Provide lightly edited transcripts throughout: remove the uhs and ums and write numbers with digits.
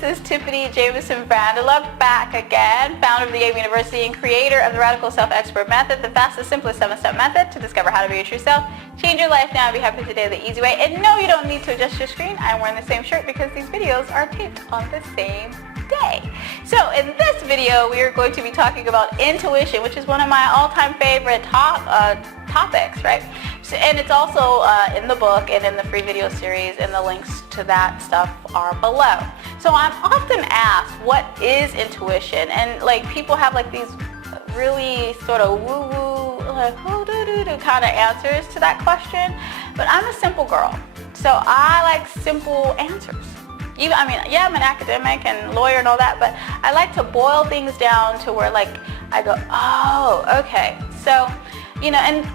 this is Tiphanie Jamison Vanderlip back again, founder of the Yale University and creator of the Radical Self-Expert Method, the fastest, simplest 7-step method to discover how to be your true self, change your life now, and be happy today the easy way. And no, you don't need to adjust your screen. I'm wearing the same shirt because these videos are taped on the same day. So in this video, we are going to be talking about intuition, which is one of my all-time favorite topics, right? So, and it's also in the book and in the free video series, and the links to that stuff are below. So I'm often asked, what is intuition? And like people have like these really sort of woo-woo, like kind of answers to that question. But I'm a simple girl, so I like simple answers. Even, I mean, yeah, I'm an academic and lawyer and all that, but I like to boil things down to where like I go, oh, okay. So, you know, and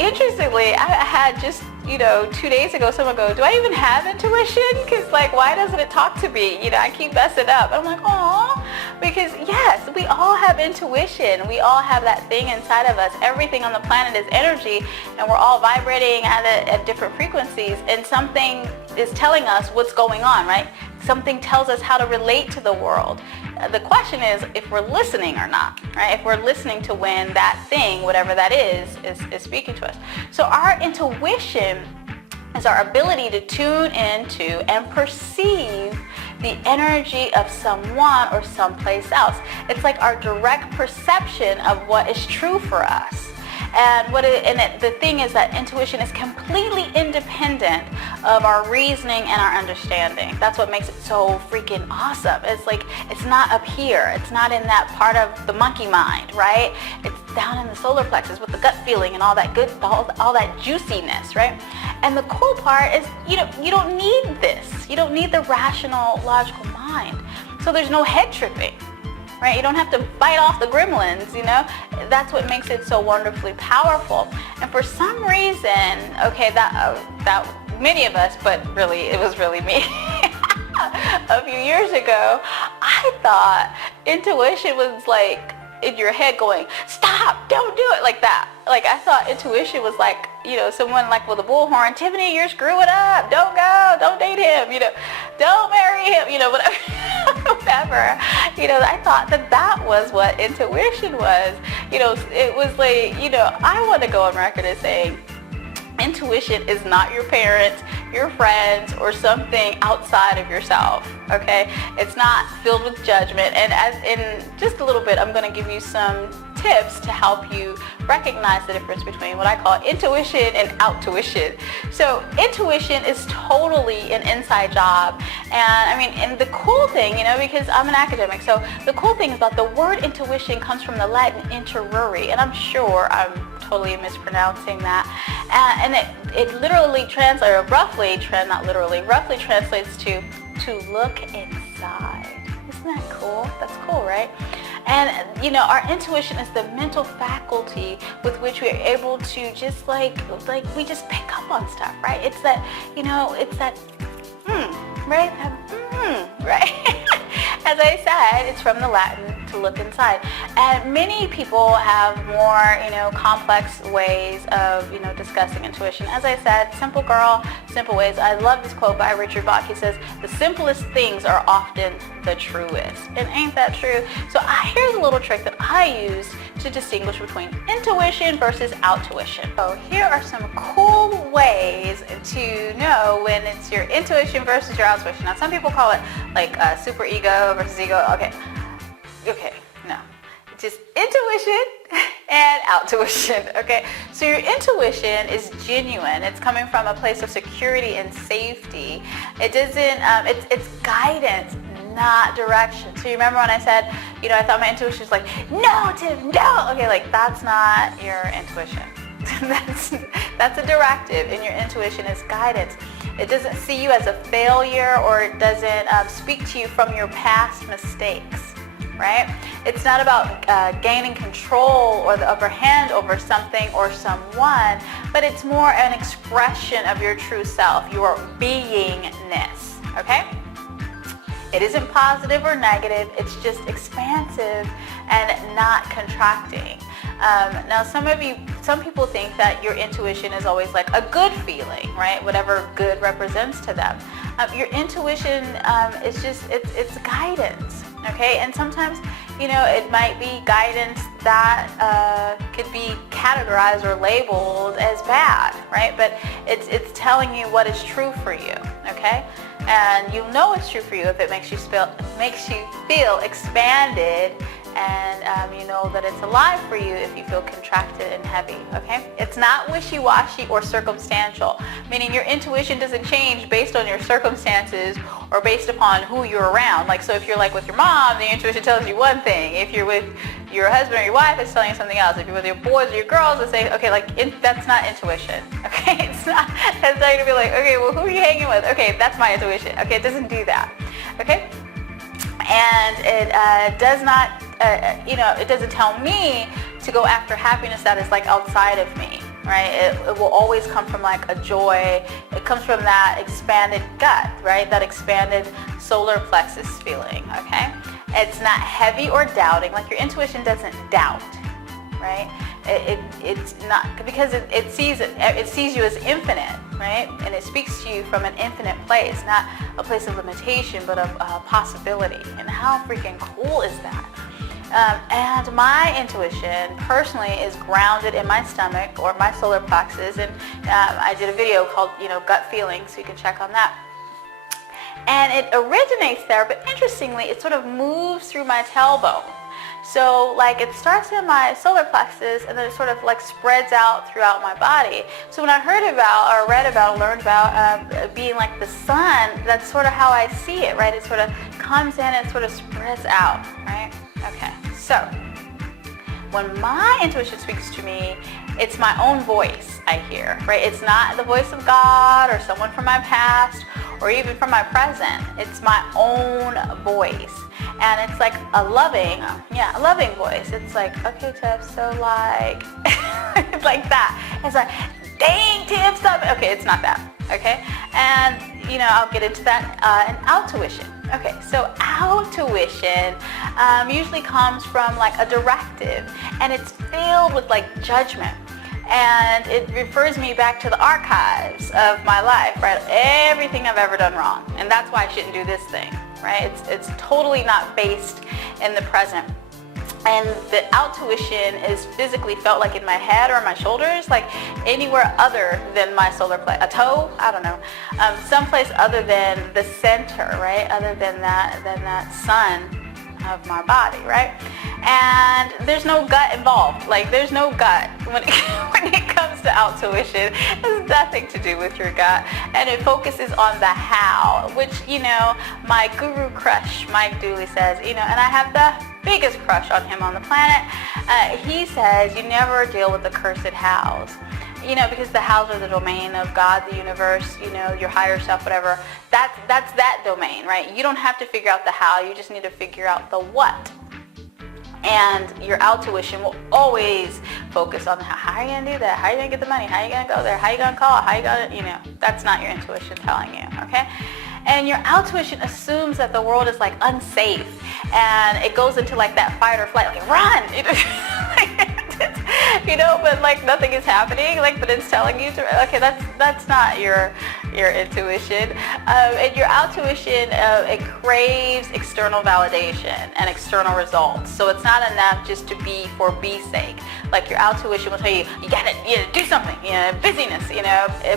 interestingly, I had just, 2 days ago, someone go, do I even have intuition? Because like, why doesn't it talk to me? I keep messing up. I'm like, oh, because yes, we all have intuition. We all have that thing inside of us. Everything on the planet is energy, and we're all vibrating at different frequencies, and something is telling us what's going on, right? Something tells us how to relate to the world. The question is if we're listening or not, right? If we're listening to when that thing, whatever that is speaking to us. So our intuition is our ability to tune into and perceive the energy of someone or someplace else. It's like our direct perception of what is true for us. And the thing is that intuition is completely independent of our reasoning and our understanding. That's what makes it so freaking awesome. It's like, it's not up here. It's not in that part of the monkey mind, right? It's down in the solar plexus with the gut feeling and all that good, all that juiciness, right? And the cool part is, you don't need this. You don't need the rational, logical mind. So there's no head tripping. Right? You don't have to fight off the gremlins, That's what makes it so wonderfully powerful. And for some reason, okay, that many of us, but really, it was really me. A few years ago, I thought intuition was like in your head going, stop, don't do it, like that. Like I thought intuition was like, someone like with a bullhorn, Tiphanie, you're screwing up, don't go, don't date him, don't marry him, whatever. Whatever. I thought that was what intuition was. It was like, I want to go on record as saying intuition is not your parents, your friends, or something outside of yourself, okay? It's not filled with judgment. And as in just a little bit, I'm going to give you some tips to help you recognize the difference between what I call intuition and outtuition. So intuition is totally an inside job. And the cool thing, because I'm an academic, so the cool thing about the word intuition comes from the Latin interruri, and I'm sure I'm totally mispronouncing that. And it literally translates, or roughly translates to look inside. Isn't that cool? That's cool, right? And, our intuition is the mental faculty with which we are able to just like we just pick up on stuff, right? It's that, it's that, right? Right? As I said, it's from the Latin to look inside. And many people have more, complex ways of, discussing intuition. As I said, simple girl, simple ways. I love this quote by Richard Bach. He says, the simplest things are often the truest. And ain't that true? So here's a little trick that I use to distinguish between intuition versus outtuition. So here are some cool ways to know when it's your intuition versus your outtuition. Now some people call it like super ego versus ego. Okay, no. It's just intuition and outtuition, okay? So your intuition is genuine. It's coming from a place of security and safety. It doesn't, it's guidance, not direction. So you remember when I said, I thought my intuition was like, no, Tim, no. Okay, like that's not your intuition. That's a directive, and your intuition is guidance. It doesn't see you as a failure, or it doesn't speak to you from your past mistakes, right? It's not about gaining control or the upper hand over something or someone, but it's more an expression of your true self, your beingness, okay? It isn't positive or negative, it's just expansive and not contracting. Now some of you some people think that your intuition is always like a good feeling, right? Whatever good represents to them. Your intuition is just, it's guidance, okay? And sometimes, it might be guidance that could be categorized or labeled as bad, right? But it's telling you what is true for you, okay? And you'll know it's true for you if it makes you feel expanded, and you know that it's alive for you if you feel contracted and heavy, okay? It's not wishy-washy or circumstantial, meaning your intuition doesn't change based on your circumstances or based upon who you're around. Like, so if you're like with your mom, the intuition tells you one thing. If you're with your husband or your wife, it's telling you something else. If you're with your boys or your girls, it's saying, okay, like, that's not intuition, okay? It's not going to be like, okay, well, who are you hanging with? Okay, that's my intuition. Okay, it doesn't do that, okay? And it does not, it doesn't tell me to go after happiness that is like outside of me, right? It will always come from like a joy. It comes from that expanded gut, right? That expanded solar plexus feeling, okay? It's not heavy or doubting. Like, your intuition doesn't doubt, right? It's not, because it sees you as infinite, right? And it speaks to you from an infinite place, not a place of limitation, but of possibility. And how freaking cool is that? And my intuition personally is grounded in my stomach or my solar plexus, and I did a video called, Gut Feeling, so you can check on that. And it originates there, but interestingly, it sort of moves through my tailbone. So like, it starts in my solar plexus and then it sort of like spreads out throughout my body. So when I heard about or read about or learned about being like the sun, that's sort of how I see it, right? It sort of comes in and sort of spreads out, right? Okay, so when my intuition speaks to me, it's my own voice I hear, right? It's not the voice of God or someone from my past or even from my present. It's my own voice. And it's like a loving voice. It's like, okay, Tiff, so like, it's like that. It's like, dang, Tiff, stop. Okay, it's not that, okay? And, I'll get into that in outtuition. Okay, so outtuition usually comes from like a directive, and it's filled with like judgment. And it refers me back to the archives of my life, right? Everything I've ever done wrong. And that's why I shouldn't do this thing, right? It's totally not based in the present. And the outtuition is physically felt like in my head or my shoulders, like anywhere other than my solar plexus, a toe, I don't know, someplace other than the center, right? Other than that sun of my body, right? And there's no gut involved. Like, there's no gut when it comes to outtuition. It has nothing to do with your gut, and it focuses on the how, which, my guru crush, Mike Dooley, says, and I have the biggest crush on him on the planet. He says you never deal with the cursed hows. Because the hows are the domain of God, the universe, your higher self, whatever. That's that domain, right? You don't have to figure out the how, you just need to figure out the what. And your outtuition will always focus on how are you going to do that? How are you going to get the money? How are you going to go there? How are you going to call? How are you going to, that's not your intuition telling you, okay? And your outtuition assumes that the world is like unsafe, and it goes into like that fight or flight, like run, but like nothing is happening, like, but it's telling you to, okay, that's not your intuition. And your outtuition, it craves external validation and external results. So it's not enough just to be for be's sake. Like, your outtuition will tell you, you gotta do something, busyness,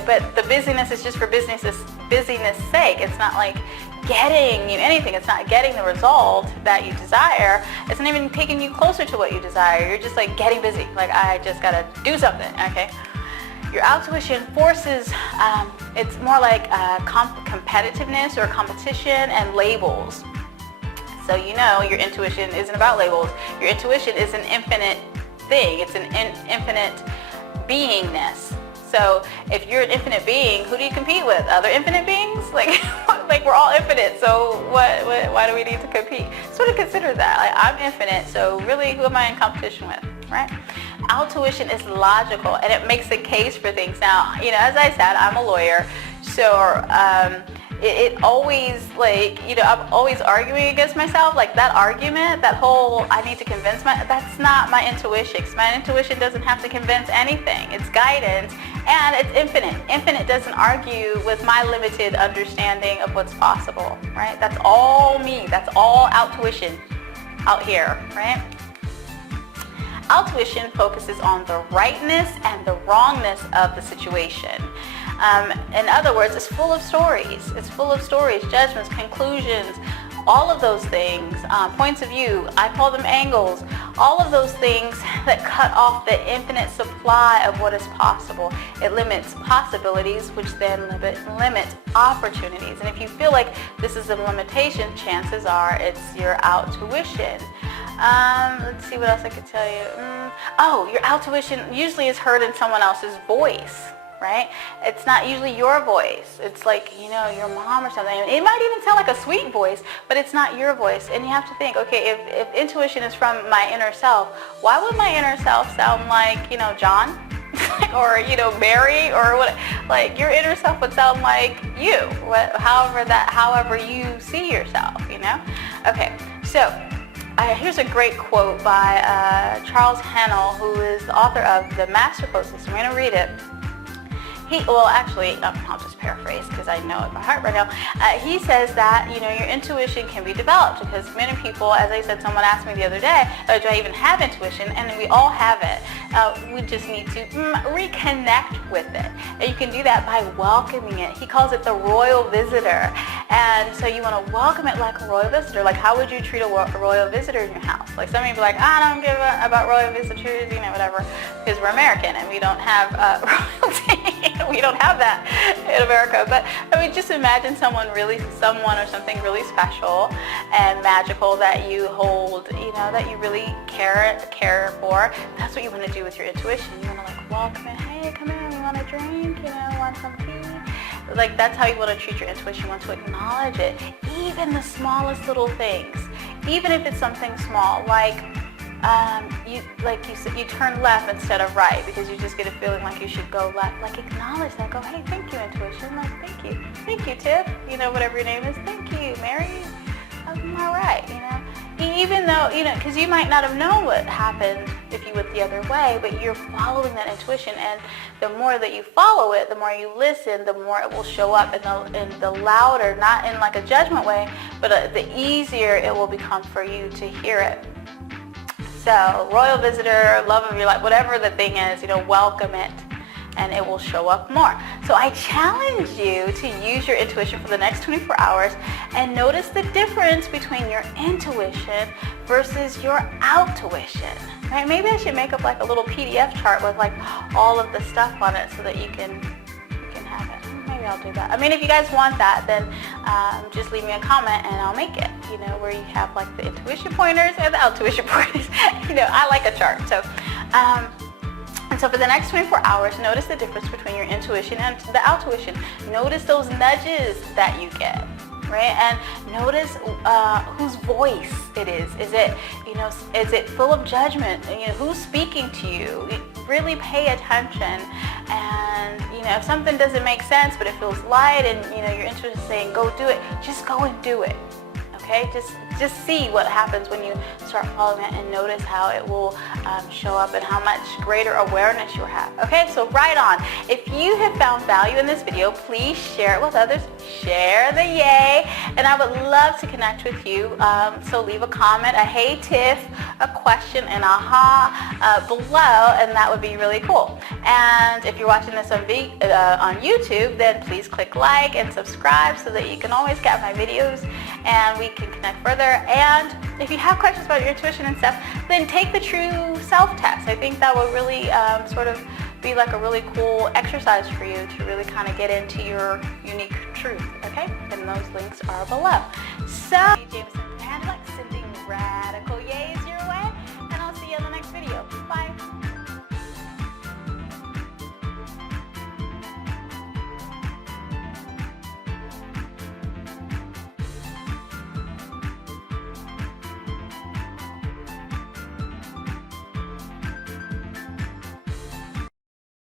but the busyness is just for busyness sake. It's not like getting you anything. It's not getting the result that you desire. It's not even taking you closer to what you desire. You're just like getting busy. Like, I just gotta do something, okay? Your outtuition forces, it's more like competitiveness or competition and labels. So your intuition isn't about labels. Your intuition is an infinite thing. It's an infinite beingness. So if you're an infinite being, who do you compete with? Other infinite beings? Like we're all infinite, so why do we need to compete? Sort of consider that. Like, I'm infinite, so really, who am I in competition with, right? Outtuition is logical, and it makes a case for things. Now, as I said, I'm a lawyer, so it always, like, you know, I'm always arguing against myself. Like that argument, that whole I need to convince that's not my intuition. 'Cause my intuition doesn't have to convince anything. It's guidance, and it's infinite. Infinite doesn't argue with my limited understanding of what's possible, right? That's all me. That's all outtuition out here, right? Outtuition focuses on the rightness and the wrongness of the situation. In other words, it's full of stories. It's full of stories, judgments, conclusions, all of those things, points of view. I call them angles. All of those things that cut off the infinite supply of what is possible. It limits possibilities, which then limits opportunities. And if you feel like this is a limitation, chances are it's your outtuition. Let's see what else I could tell you. Oh, your outtuition usually is heard in someone else's voice, right? It's not usually your voice. It's like, you know, your mom or something. It might even sound like a sweet voice, but it's not your voice. And you have to think, okay, if intuition is from my inner self, why would my inner self sound like, you know, John? Or, you know, Mary, or what? Like your inner self would sound like you, however you see yourself, you know? Okay, so here's a great quote by Charles Hannell, who is the author of The Master Quote System. I'm going to read it. I'll just paraphrase because I know it by heart right now. He says that, you know, your intuition can be developed because many people, as I said, someone asked me the other day, do I even have intuition? And we all have it. We just need to reconnect with it. And you can do that by welcoming it. He calls it the royal visitor. And so you want to welcome it like a royal visitor. Like, how would you treat a royal visitor in your house? Like, some people are like, I don't give a about royal visitors, you know, whatever, because we're American and we don't have royalty. We don't have that in America. But I mean, just imagine someone or something really special and magical that you hold, you know, that you really care for. That's what you want to do with your intuition. You want to like welcome it. Hey, come in. You want a drink? You know, want some tea? Like, that's how you want to treat your intuition. You want to acknowledge it, even the smallest little things, even if it's something small, like you turn left instead of right because you just get a feeling like you should go left. Like, acknowledge that. Go, hey, thank you, intuition. Like, thank you, Tiff. You know, whatever your name is. Thank you, Mary. I'm all right. You know, even though, you know, because you might not have known what happened if you went the other way, but you're following that intuition, and the more that you follow it, the more you listen, the more it will show up in the louder, not in like a judgment way, but the easier it will become for you to hear it. So, royal visitor, love of your life, whatever the thing is, you know, welcome it, and it will show up more. So I challenge you to use your intuition for the next 24 hours and notice the difference between your intuition versus your outtuition. Right? Maybe I should make up like a little PDF chart with like all of the stuff on it so that you can have it. Maybe I'll do that. I mean, if you guys want that, then just leave me a comment and I'll make it, you know, where you have like the intuition pointers and the outtuition pointers. You know, I like a chart. So, and so for the next 24 hours, notice the difference between your intuition and the outtuition. Notice those nudges that you get, right? And notice whose voice it is. Is it, you know, is it full of judgment? You know, who's speaking to you? Really pay attention. And, you know, if something doesn't make sense, but it feels light and, you know, your intuition is saying, go do it, just go and do it. Okay, just see what happens when you start following it and notice how it will show up and how much greater awareness you have. Okay, so right on. If you have found value in this video, please share it with others. Share the yay, and I would love to connect with you. So leave a comment, a hey Tiff, a question, an aha below, and that would be really cool. And if you're watching this on YouTube, then please click like and subscribe so that you can always get my videos and we can connect further. And if you have questions about your intuition and stuff, then take the True Self test. I think that will really sort of be like a really cool exercise for you to really kind of get into your unique truth, okay? And those links are below. So, Jamison, sending radical